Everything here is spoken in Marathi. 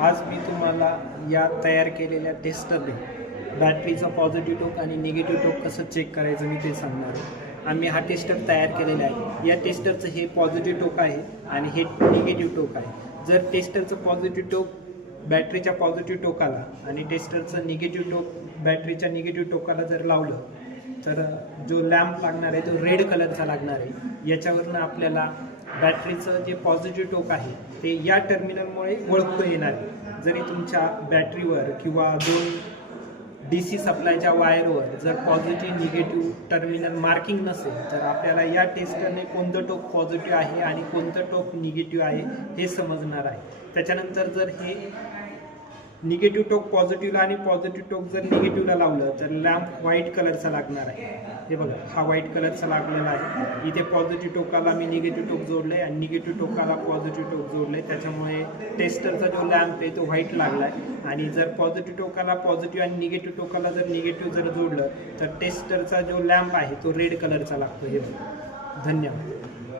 आज मी तुम्हाला या तयार केलेल्या टेस्टरने बॅटरीचा पॉझिटिव्ह टोक आणि निगेटिव्ह टोक कसं चेक करायचं मी ते सांगणार आहे। आम्ही हा टेस्टर तयार केलेला आहे। या टेस्टरचं हे पॉझिटिव्ह टोक आहे आणि हे निगेटिव्ह टोक आहे। जर टेस्टरचं पॉझिटिव्ह टोक बॅटरीच्या पॉझिटिव्ह टोकाला आणि टेस्टरचं निगेटिव्ह टोक बॅटरीच्या निगेटिव्ह टोकाला जर लावलं तर जो लॅम्प लागणार आहे तो रेड कलरचा लागणार आहे। याच्यावरनं आपल्याला बॅटरीचं जे पॉझिटिव्ह टोक आहे ते या टर्मिनलमुळे ओळखता येणार आहे। जरी तुमच्या बॅटरीवर किंवा दोन DC सप्लायच्या वायरवर जर पॉझिटिव्ह निगेटिव्ह टर्मिनल मार्किंग नसेल तर आपल्याला या टेस्टरने कोणतं टोक पॉझिटिव्ह आहे आणि कोणतं टोक निगेटिव्ह आहे हे समजणार आहे। त्याच्यानंतर जर हे निगेटिव्ह टोक पॉझिटिव्हला आणि पॉझिटिव्ह टोक जर निगेटिव्हला लावलं तर लॅम्प व्हाईट कलरचा लागणार आहे। हे बघा, हा व्हाईट कलरचा लागलेला आहे। इथे पॉझिटिव्ह टोकाला मी निगेटिव्ह टोक जोडले आणि निगेटिव्ह टोकाला पॉझिटिव्ह टोक जोडले, त्याच्यामुळे टेस्टरचा जो लॅम्प आहे तो व्हाईट लागला आहे। आणि जर पॉझिटिव्ह टोकाला पॉझिटिव्ह आणि निगेटिव्ह टोकाला जर निगेटिव्ह जर जोडलं तर टेस्टरचा जो लॅम्प आहे तो रेड कलरचा लागतो। हे बघा, धन्यवाद।